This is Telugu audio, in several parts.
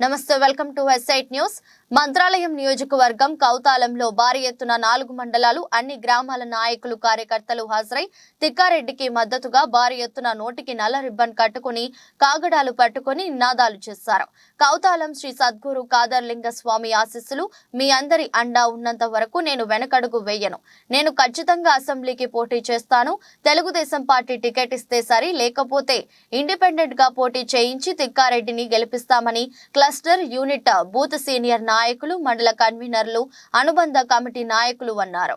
నమస్తే welcome to website news. Mantralayam నియోజకవర్గం కౌతాలంలో భారీ ఎత్తున నాలుగు మండలాలు అన్ని గ్రామాల నాయకులు కార్యకర్తలు హాజరై తిక్కారెడ్డికి మద్దతుగా భారీ ఎత్తున నోటికి నల్ల రిబ్బన్ కట్టుకుని కాగడాలు పట్టుకుని నినాదాలు చేశారు. కౌతాలం శ్రీ సద్గురు కాదర్లింగ స్వామి ఆశీస్సులు మీ అందరి అండా ఉన్నంత వరకు నేను వెనకడుగు వేయను. నేను ఖచ్చితంగా అసెంబ్లీకి పోటీ చేస్తాను. తెలుగుదేశం పార్టీ టికెట్ ఇస్తే సరి లేకపోతే ఇండిపెండెంట్గా పోటీ చేయించి తిక్కారెడ్డిని గెలిపిస్తామని క్లస్టర్ యూనిట్ బూత్ సీనియర్ నాయకులు మండల కన్వీనర్లు అనుబంధ కమిటీ నాయకులు అన్నారు.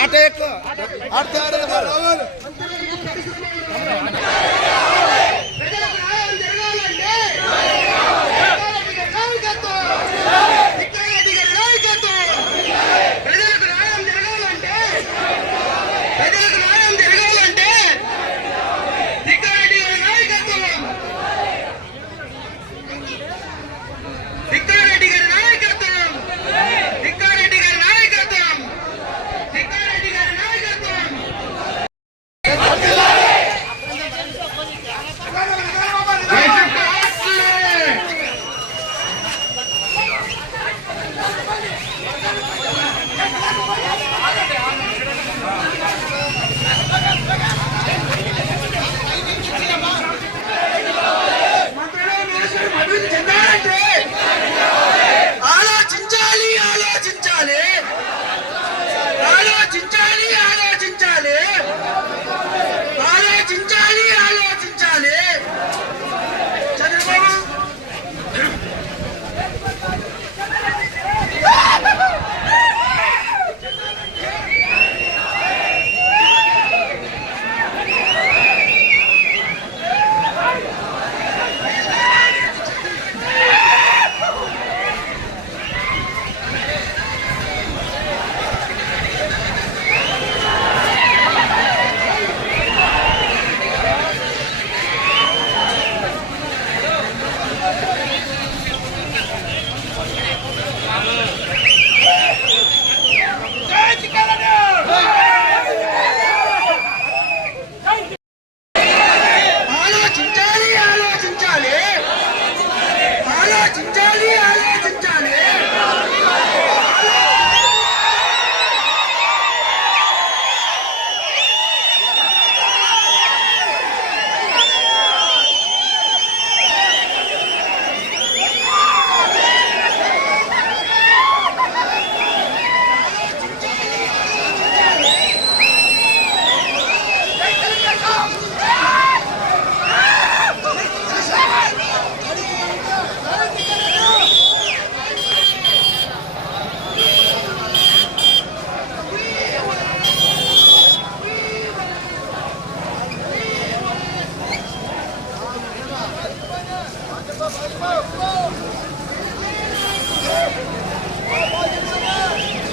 ఆట ఎక్కువ. Vamos, vamos! Pode ganhar!